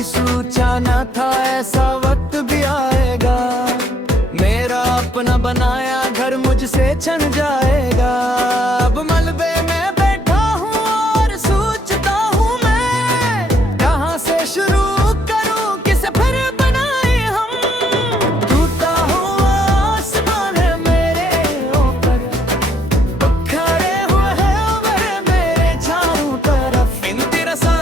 कभी सोचा न था ऐसा वक्त भी आएगा। मेरा अपना बनाया घर मुझसे छन जाएगा। अब मलबे में बैठा हूँ और सोचता हूँ मैं, कहाँ से शुरू करूँ किसे फिर बनाए हम। टूटा हुआ आसमान है मेरे ऊपर, बिखरे हुए हैं उम्र मेरे चारों तरफ। इंतरसा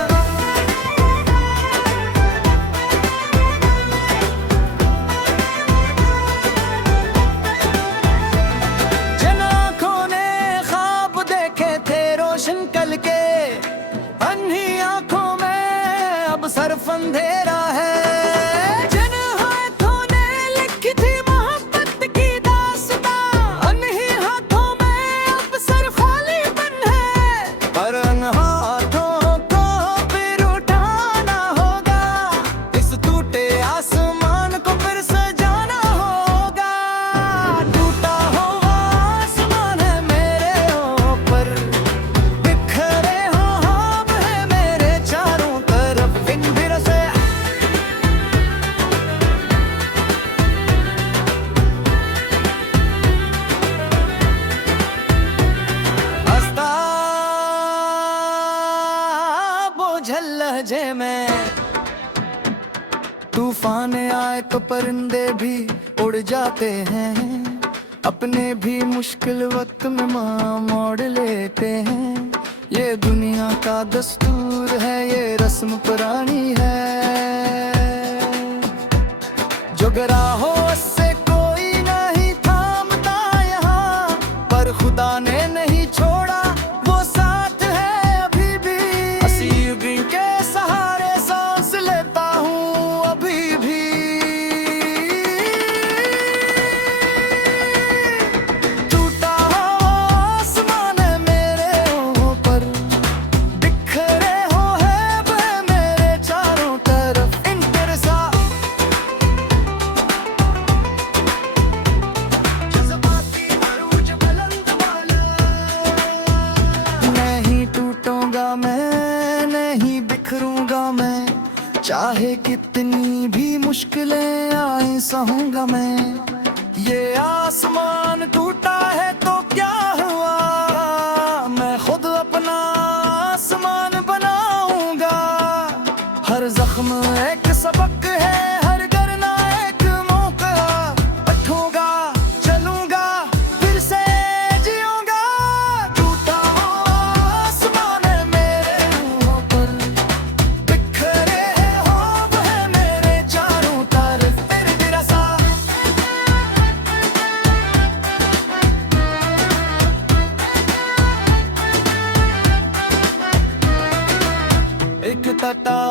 जिन आँखों ने ख्वाब देखे थे रोशन कल के, अन्ही आँखों में अब सरफ अंधेरा है। जिन हाथों ने लिखी थी मोहब्बत की दास्तां, अन्ही हाथों में अब सर खालीपन है। पर उन हाथों को फिर उठाना होगा, इस टूटे आसमान को फिर सजाना होगा। टूटा हुआ आसमान है मेरे ऊपर, बिखरे हो ख्वाब है मेरे चारों तरफ। इन फिर से हंसता बोझल लहजे में, तूफान आए तो परिंदे भी उड़ जाते हैं। अपने भी मुश्किल वक्त में माँ मोड़ लेते हैं। ये दुनिया का दस्तूर है, ये रस्म पुरानी है। जो गिरा हो उससे कोई नहीं थामता यहाँ, पर खुदा ने नहीं छोड़ा वो साथ है अभी भी। असीबी के सहारे सांस लेता हूँ अभी भी। टूटा हुआ आसमान है मेरे ऊपर, बिखरे हो है वह मेरे चारों तरफ। इंतरसा जज्बाती अरूज बुलंद वाला, नहीं टूटूंगा मैं, नहीं बिखरूंगा मैं। चाहे कितनी भी मुश्किलें आए सहूंगा मैं। ये आसमान टूटा है तो क्या हुआ, मैं खुद अपना आसमान बनाऊंगा। हर जख्म एक सबक है, हर गिरना एक मौका। उठूंगा चलूंगा फिर से जीऊंगा। टूटा हुआ आसमान है मेरे ऊपर, बिखरे हो है मेरे चारों तरफ। फिर दिरसा एक ततानी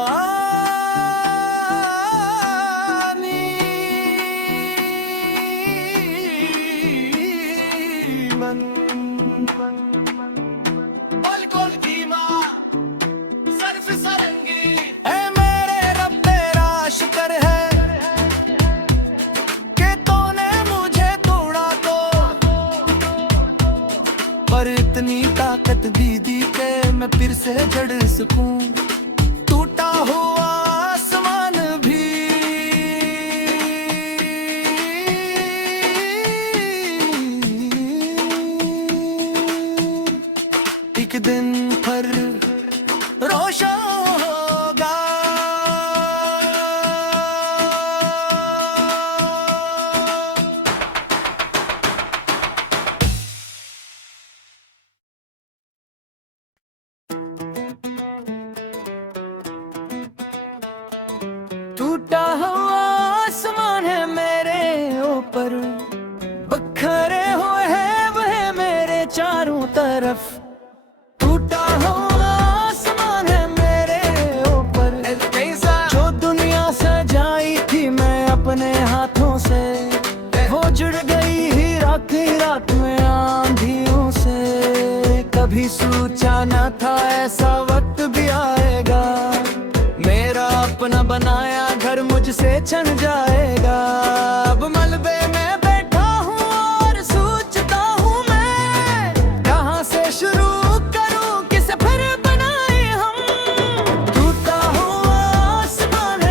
मन बिल्कुल धीमा सर्फ सरंगी है मेरे रब तेरा शुक्र है कि तूने मुझे तोड़ा तो, पर इतनी ताकत भी दी कि मैं फिर से जड़ सकूं। टूटा हुआ आसमान भी एक दिन पर रोशन होगा। टूटा हुआ आसमान है मेरे ऊपर, बिखरे हुए हैं वह मेरे चारों तरफ। टूटा हुआ आसमान है मेरे ऊपर, जो दुनिया सजाई थी मैं अपने हाथों से, वो जुड़ गई ही रात में आंधियों से। कभी सोचा न था ऐसा वक्त भी आएगा। मेरा अपना बनाया घर मुझसे छन जाएगा। अब मलबे में बैठा हूँ और सोचता हूँ मैं, कहाँ से शुरू करूँ किसे फिर बनाए हम। टूटा हुआ आसमान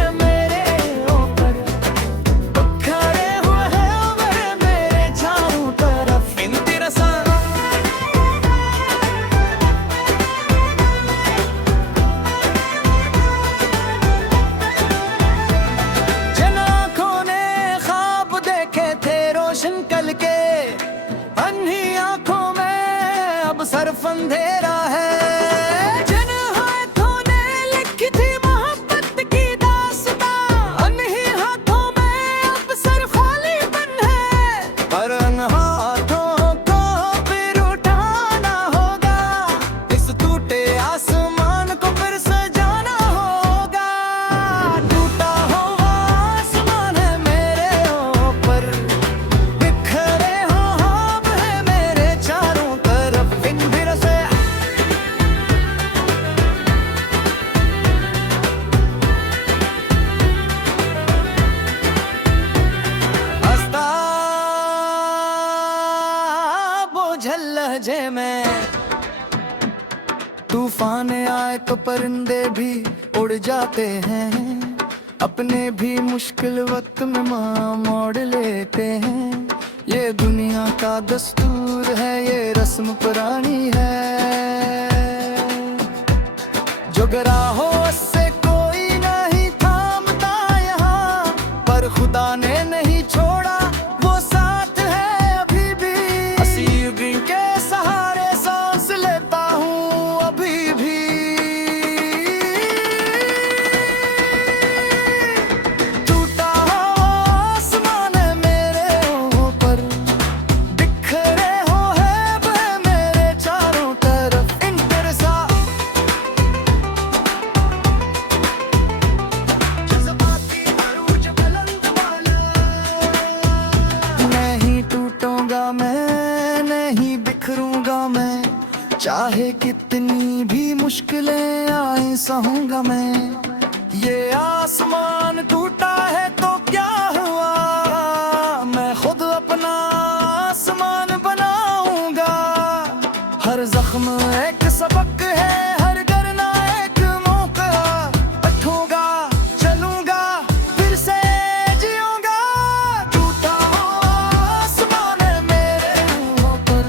तूफान आए तो परिंदे भी उड़ जाते हैं, अपने भी मुश्किल वक्त में मोड़ लेते हैं। ये दुनिया का दस्तूर है, ये रस्म पुरानी है। जो गिरा हो उससे कोई नहीं थामता यहाँ, पर खुदा ने नहीं छोड़ा, वो साथ है अभी भी। असीब के सहारे सांस लेता हूँ अभी भी। टूटा हुआ आसमान है मेरे ऊपर, बिखरे हो है वह मेरे चारों तरफ। इंतरसा जज्बाती अरूज बुलंद वाला, नहीं टूटूंगा मैं, नहीं बिखरूंगा मैं, चाहे कितनी भी मुश्किलें आए सहूंगा मैं। ये आसमान टूटा है तो क्या हुआ, मैं खुद अपना आसमान बनाऊंगा। हर जख्म एक सबक है, हर करना एक मौका। उठूंगा, चलूंगा, फिर से जीऊंगा। टूटा हुआ आसमान है मेरे ऊपर,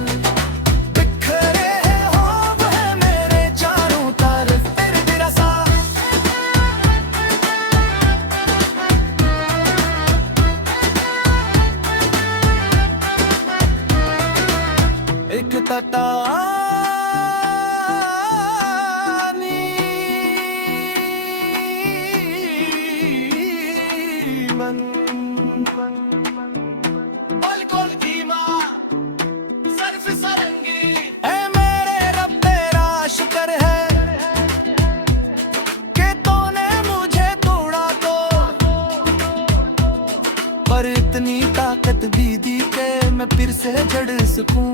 बिखरे हो वह मेरे चारों तरफ। फिर तेरा सा एक तटानी मन गोल कीमा सर्फ सरंगी। ऐ मेरे रब तेरा शुक्र है कि तूने मुझे तोड़ा तो, पर इतनी ताकत भी दी कि मैं फिर से जड़ सकूं।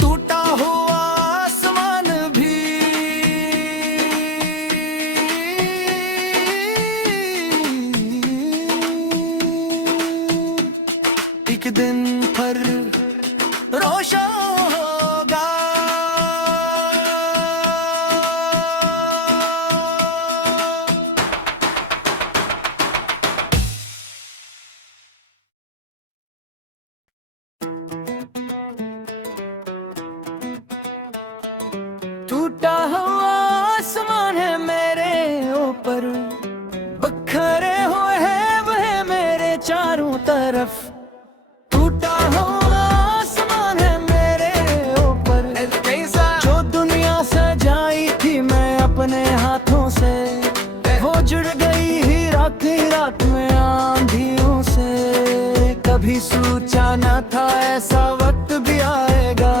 टूटा हुआ आसमान भी एक दिन पर रोशन होगा। टूटा हुआ आसमान है मेरे ऊपर, बिखरे हुए हैं वह मेरे चारों तरफ। टूटा हुआ आसमान है मेरे ऊपर, जो दुनिया सजाई थी मैं अपने हाथों से, वो जुड़ गई ही रात में आंधियों से। कभी सोचा न था ऐसा वक्त भी आएगा,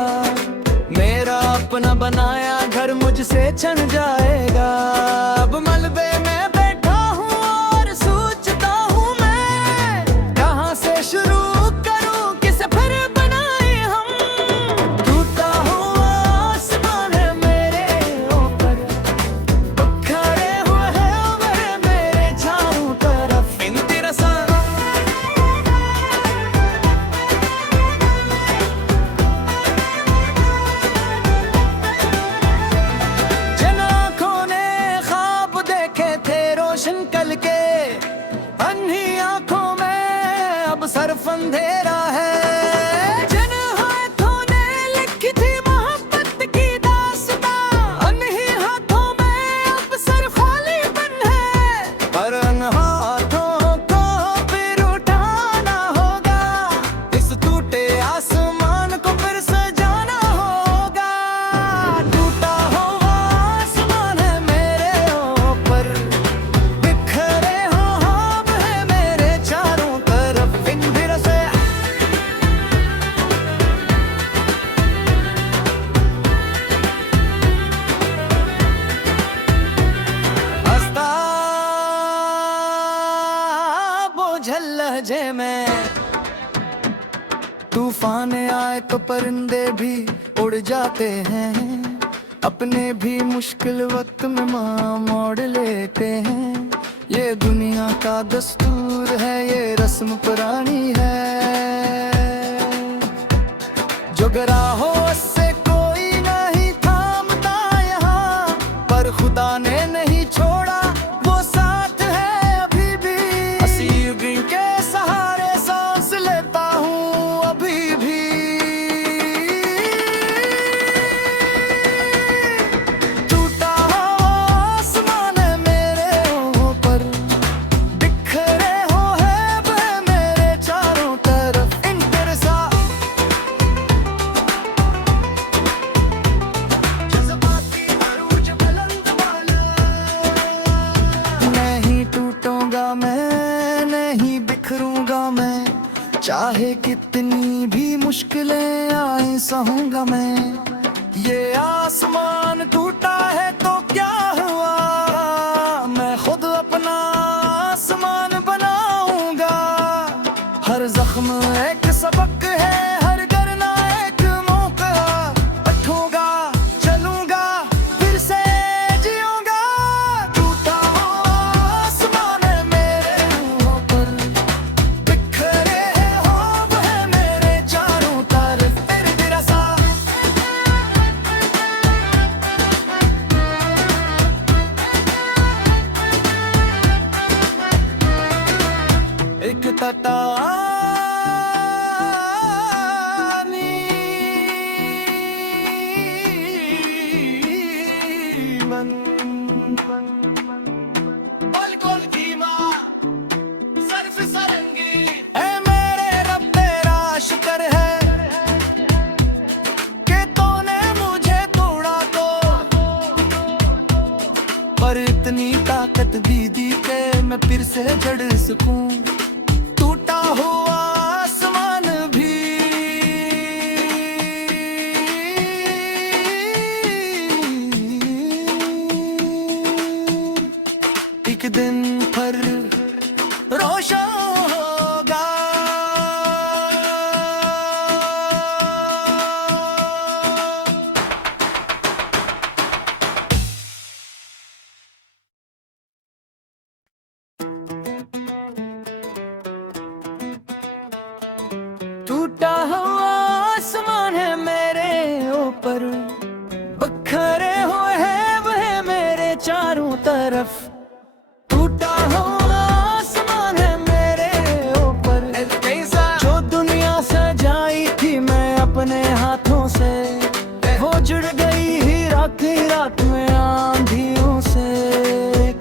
मेरा अपना बनाया घर मुझसे छन जाएगा। अब मलबे में बैठा हूँ और सोचता हूँ मैं, कहाँ से शुरू करूँ, किसे फिर बनाए हम। टूटा हुआ आसमान है मेरे ऊपर, बिखरे हुए हैं वह मेरे चारों तरफ। इंतरसा कल के अन्ही आंखों में अब सरफ अंधेरा है। जिन हाथों ने लिखी थी मोहब्बत की दास्तां, अन्ही हाथों में अब सर खालीपन है। पर उन हाथों को फिर उठाना होगा, इस टूटे आसमान को फिर सजाना होगा। टूटा हुआ आसमान है मेरे ऊपर, लहजे में तूफान आए तो परिंदे भी उड़ जाते हैं, अपने भी मुश्किल वक्त में मोड़ लेते हैं। ये दुनिया का दस्तूर है, ये रस्म पुरानी है। जो गिरा हो उससे कोई नहीं थामता यहाँ, खुदा ने नहीं छोड़ा, वो साथ है अभी भी। हंसी के सहारे सांस लेता हूँ अभी भी। टूटा आसमान है मेरे ऊपर, बिखरे हो है वह मेरे चारों तरफ। इन तेरे साथ जज्बाती अरूज बुलंद वाला। नहीं टूटूंगा मैं, नहीं बिखरूंगा मैं, चाहे कितनी भी मुश्किलें आए सहूंगा मैं। ये आसमान टूटा है तो क्या हुआ, मैं खुद अपना आसमान बनाऊंगा। हर जख्म एक सबक है, हर करना एक मौका। उठूंगा, चलूंगा, फिर से जीऊंगा। टूटा आसमान है मेरे ऊपर, बिखरे हो वह मेरे चारों तरफ। तेरे तेरा साथ एक तटानी मन गोल कीमा सर्फ सरंगी। ऐ मेरे रब तेरा शुक्र है कि तूने मुझे तोड़ा तो, पर इतनी ताकत भी दी कि मैं फिर से जड़ सकूं। टूटा हुआ आसमान भी एक दिन पर रोशन होगा। टूटा हुआ आसमान है मेरे ऊपर, बिखरे हुए हैं वह मेरे चारों तरफ। टूटा हुआ आसमान है मेरे ऊपर, जो दुनिया सजाई थी मैं अपने हाथों से, वो जुड़ गई ही रात में आंधियों से।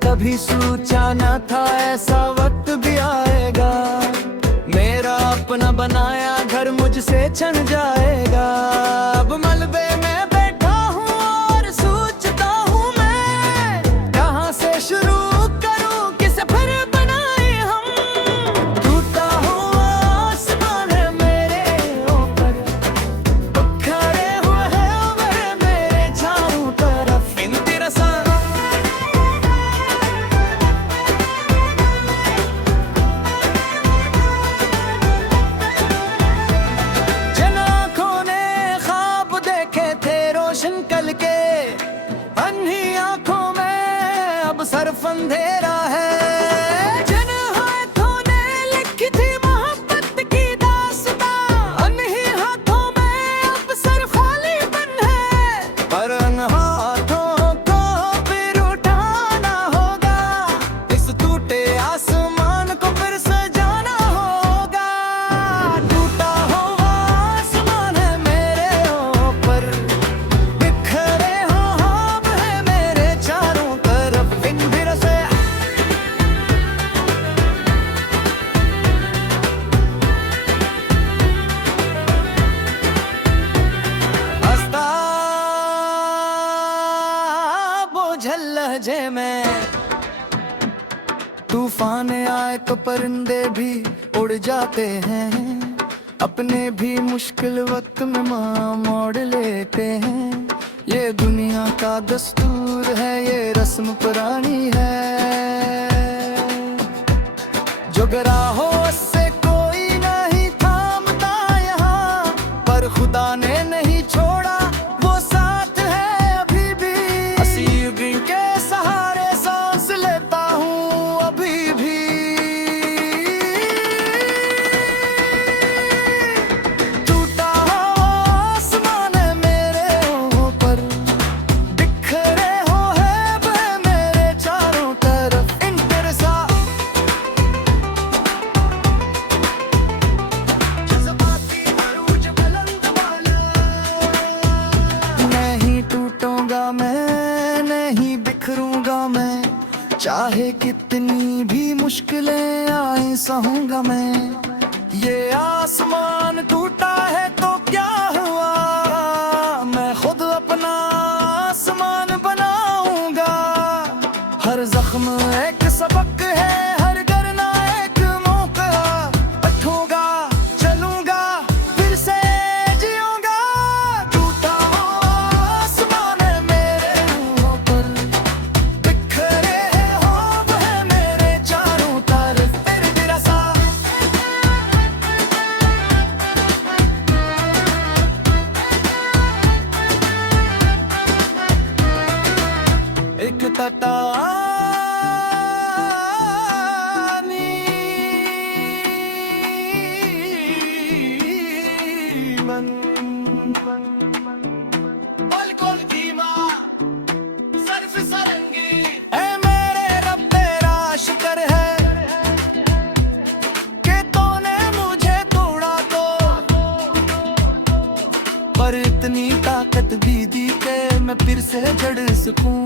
कभी सोचा न था ऐसा वक्त भी आएगा, मेरा अपना बनाया घर मुझसे छन जाएगा। अब मलबे में बैठा हूँ और सोचता हूँ मैं, कहाँ से शुरू करूँ, किसे फिर बनाए हम। टूटा हुआ आसमान है मेरे ऊपर, बिखरे हुए हैं वह मेरे चारों तरफ। इन तेरा साथ रोशन कल के, अन्ही आंखों में अब सरफ अंधेरा है। जिन हाथों ने लिखी थी मोहब्बत की दास्तां, अन्ही हाथों में अब सर खालीपन है। पर उन हाथों को फिर उठाना होगा, इस टूटे आसमान को फिर सजाना होगा। टूटा हुआ आसमान है मेरे ऊपर, लहजे में तूफान आए तो परिंदे भी उड़ जाते हैं, अपने भी मुश्किल वक्त में माँ मोड़ लेते हैं। ये दुनिया का दस्तूर है, ये रस्म पुरानी है। जो गिरा हो उससे कोई नहीं थामता यहाँ, पर खुदा ने नहीं छोड़ा, वो साथ है अभी भी। हंसी के सहारे सांस लेता हूँ अभी भी। टूटा आसमान है मेरे ऊपर, बिखरे हो है वह कितनी भी मुश्किलें आए सहूंगा मैं। ये आसमान टूटा है तो क्या हुआ, मैं खुद अपना आसमान बनाऊंगा। हर जख्म एक सबक है, हर करना एक मौका। बैठूंगा चलूंगा फिर से जीऊंगा। टूटा हुआ आसमान है मेरे ऊपर, बिखरे हैं ख्वाब है मेरे चारों तरफ। फिर भी रसा एक तटानी मन गोल कीमा सर्फ सरंगी। ऐ मेरे रब तेरा शुक्र है कि तूने मुझे तोड़ा तो, पर इतनी ताकत भी दी कि मैं फिर से जड़ सकूं।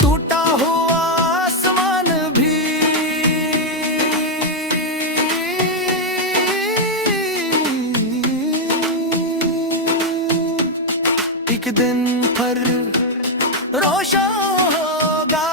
टूटा हुआ आसमान भी एक दिन पर रोशन होगा।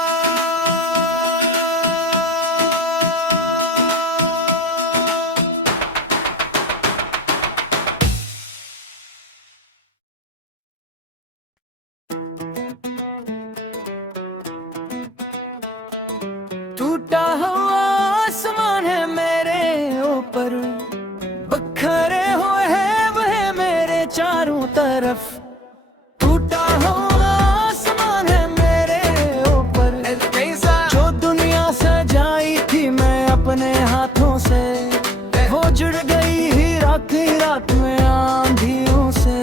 टूटा हुआ आसमान है मेरे ऊपर, बिखरे हुए हैं वह मेरे चारों तरफ। टूटा हुआ आसमान है मेरे ऊपर, जो दुनिया सजाई थी मैं अपने हाथों से, वो जुड़ गई ही रात में आंधियों से।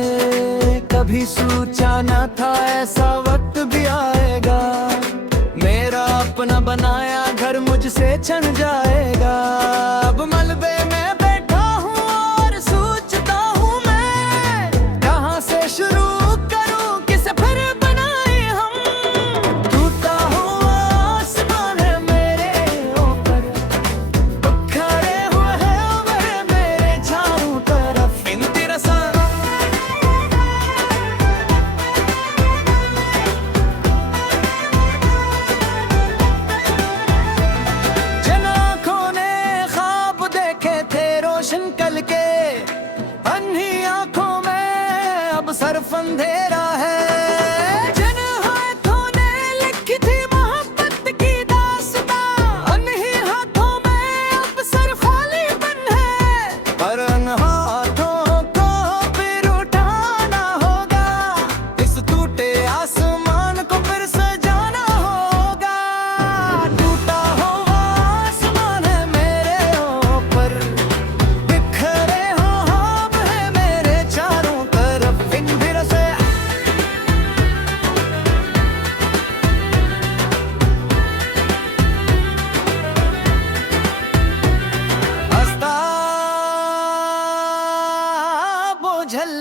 कभी सोचा न था ऐसा वक्त भी आएगा, मेरा अपना बनाया घर मुझसे छन जाएगा। अब मलबे में बैठा हूँ और सोचता हूँ मैं, कहाँ से शुरू करूँ किसे फिर बनाए हम। टूटा हुआ आसमान है मेरे ऊपर, बिखरे हुए हैं वह मेरे चारों तरफ। इंती रसा रोशन कल के, अन्ही आंखों में अब सरफ अंधेरा है। जिन हाथों ने लिखी थी मोहब्बत की दास्तां, अन्ही हाथों में अब सर खालीपन है। पर उन हाथों को फिर उठाना होगा, इस टूटे आसमान को फिर सजाना होगा। टूटा हुआ आसमान है मेरे ऊपर,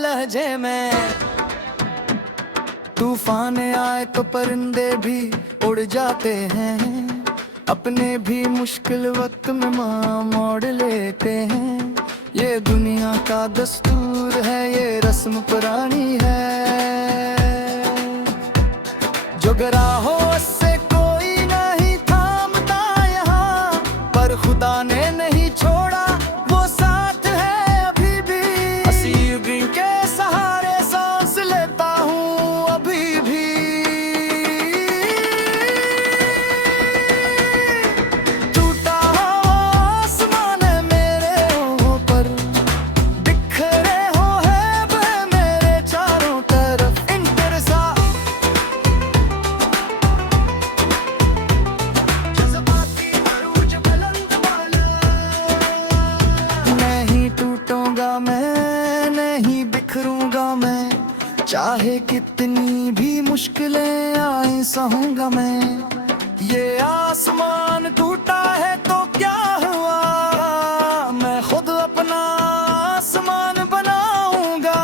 लहजे में तूफान आए तो परिंदे भी उड़ जाते हैं, अपने भी मुश्किल वक्त में माँ मोड़ लेते हैं। ये दुनिया का दस्तूर है, ये रस्म पुरानी है, जो गिरा हो उससे कोई नहीं थामता यहाँ। पर खुदा ने नहीं छोड़ा, वो साथ है अभी भी। असीर के सहारे सांस लेता हूँ अभी भी। टूटा हुआ आसमान है मेरे ऊपर, बिखरे हो है वह मेरे चारों तरफ। इंतरसा जज्बाती अरूज बुलंद वाला, नहीं टूटूंगा मैं, नहीं बिखरूंगा मैं। चाहे कितनी भी मुश्किलें आए सहूंगा मैं। ये आसमान टूटा है तो क्या हुआ, मैं खुद अपना आसमान बनाऊंगा।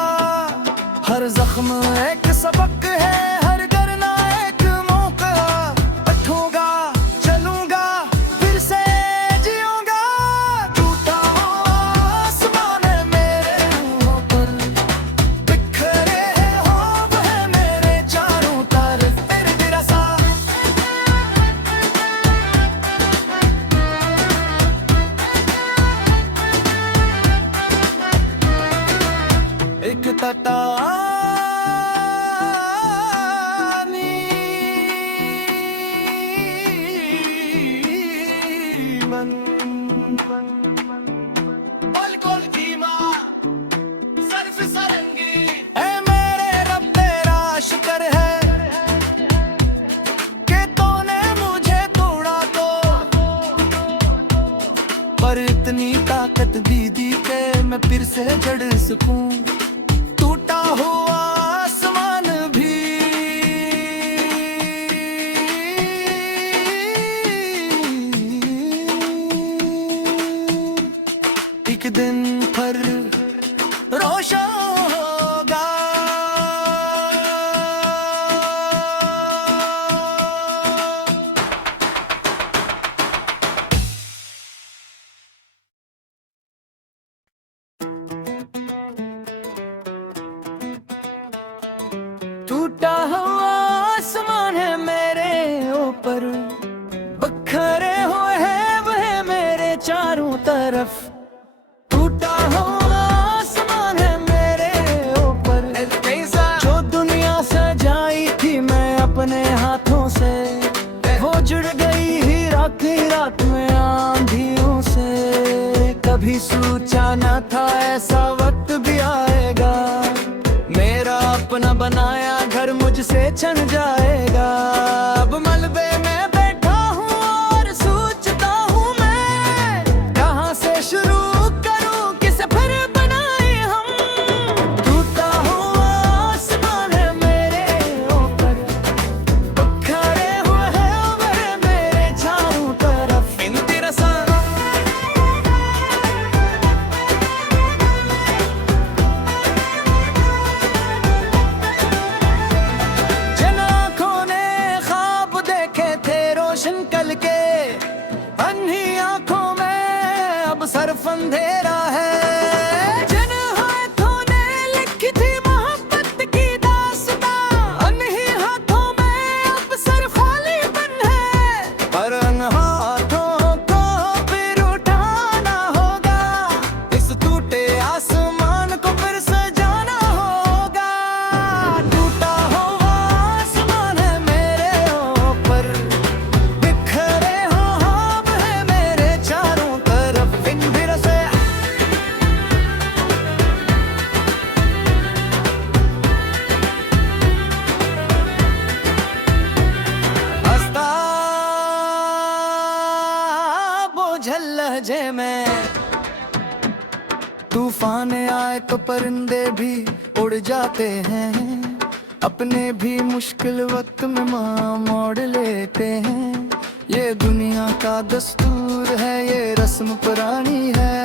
हर जख्म एक सबक है, हर करना एक मौका। बैठूंगा चलूंगा मन गोल गोल कीमा सर्फ सरंगी है मेरे रब तेरा शुक्र है कि तूने मुझे तोड़ा तो, पर इतनी ताकत भी दी के मैं फिर से जड़ सकूं। टूटा हुआ आसमान भी एक दिन पर रोशन होगा। टूटा हुआ आसमान है मेरे ऊपर, बखरे हुए हैं वह मेरे चारों तरफ। टूटा हुआ आसमान है मेरे ऊपर, जो दुनिया सजाई थी मैं अपने हाथों से, वो जुड़ गई ही रात में आंधियों से। कभी सोचा न था ऐसा वक्त भी आएगा, मेरा अपना बनाया घर मुझसे छन जाएगा। अब मलबे में बैठा हूँ और सोचता हूँ मैं, कहाँ से शुरू करूँ किसे फिर बनाए हम। टूटा हुआ आसमान है मेरे ऊपर, बखरे हुए हैं वह मेरे चारों तरफ। इंती रसा रोशन कल के, अन्ही आंखों में अब सरफ अंधेरा है। जिन हाथों ने लिखी थी मोहब्बत की दास्तां, अन्ही हाथों में अब सर खाली बन है। पर उन हाथों को फिर उठाना होगा, इस टूटे आसमान को फिर सजाना होगा। टूटा हुआ आसमान है मेरे ऊपर, लहजे में तूफान आए तो परिंदे भी उड़ जाते हैं, अपने भी मुश्किल वक्त में माँ मोड़ लेते हैं। ये दुनिया का दस्तूर है, ये रस्म पुरानी है,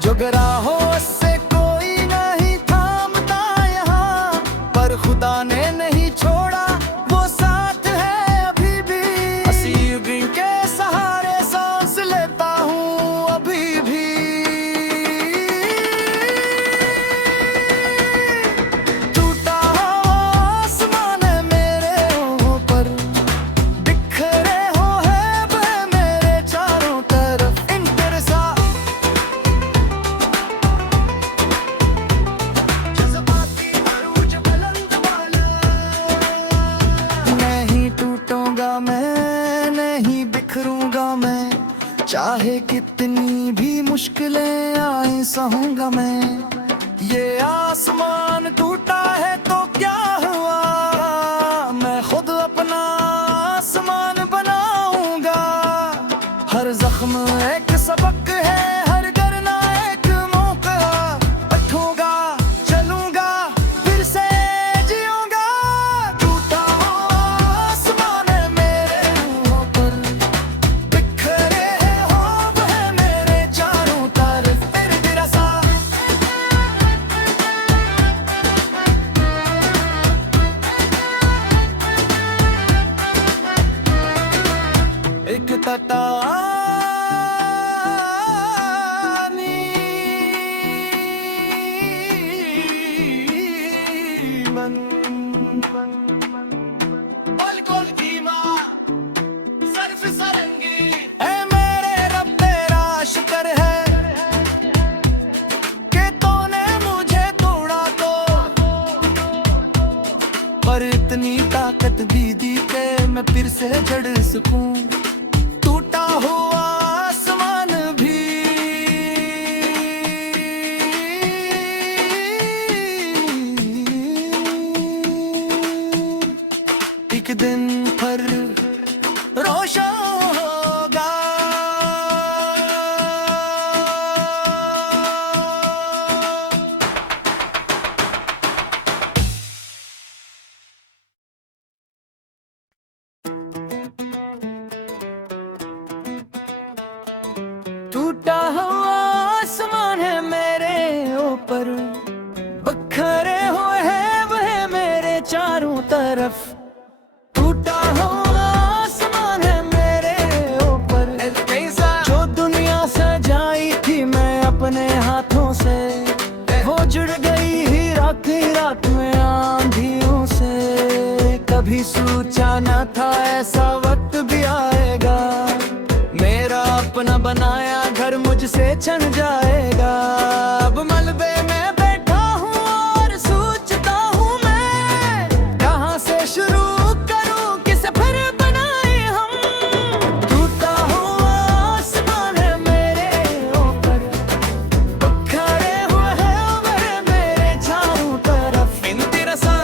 जो गिरा हो उससे कोई नहीं थामता यहाँ। पर खुदा ने नहीं छोड़ा, वो साथ है अभी भी। असीब के सहारे सांस लेता हूँ अभी भी। टूटा हुआ आसमान है मेरे ऊपर, बिखरे हो है वह मेरे चारों तरफ। इंतरसा जज्बाती अरूज बुलंद वाला, नहीं टूटूंगा मैं, नहीं बिखरूंगा मैं, चाहे कितनी भी मुश्किलें आए सहूंगा मैं। ये आसमान टूटा है तो क्या हुआ, मैं खुद अपना आसमान बनाऊंगा। हर जख्म एक सबक है, हर करना एक मौका। बैठूंगा चलूंगा फिर से जीऊंगा। टूटा हुआ आसमान है मेरे ऊपर, बिखरे हो वह मेरे चारों तरफ। तेरे तेरा सा एक तटा से छन जाएगा। अब मलबे में बैठा हूँ और सोचता हूँ मैं, कहाँ से शुरू करूँ किसे फिर बनाए हम। टूटा हुआ आसमान है मेरे ऊपर, बिखरे हुए हैं उम्र मेरे चारों तरफ। इंतरसा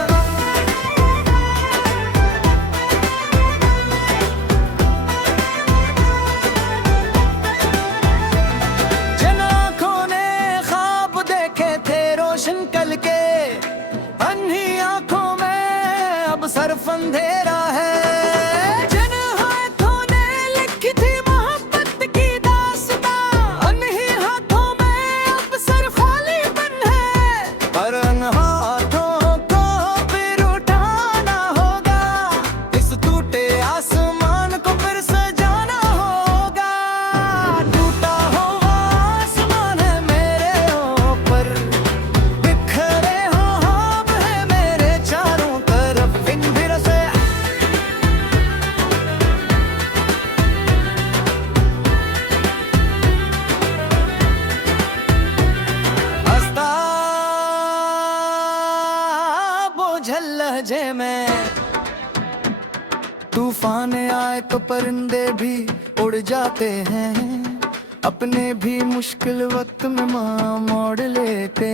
जिन आँखों ने ख्वाब देखे थे रोशन कल के, अन्ही आँखों में अब सरफ अंधेरा है। जिन हाथों ने लिखी थी मोहब्बत की दास्तां, अन्ही हाथों में अब सर खालीपन है। पर उन हाथों को फिर उठाना होगा, इस टूटे आसमान को फिर सजाना होगा। टूटा हुआ आसमान है मेरे ऊपर, बिखरे हो ख्वाब है मेरे चारों तरफ। इन फिर से हंसता बोझल लहजे में, तूफान आए तो परिंदे भी उड़ जाते हैं, अपने भी मुश्किल वक्त में माँ मोड़ लेते